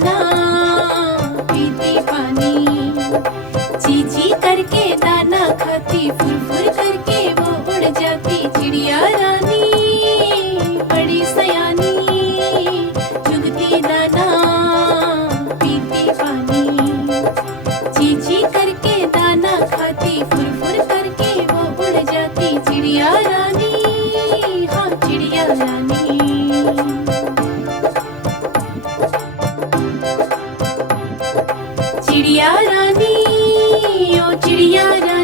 दाना पीती पानी। ची ची करके दाना खाती, फुर फुर करके वो उड़ जाती। चिड़िया रानी बड़ी सयानी, चुगती दाना पीती पानी। ची ची करके दाना खाती, फुर फुर करके वो उड़ जाती। चिड़िया रानी, हाँ चिड़िया रानी। चिड़िया रानी, ओ चिड़िया रानी।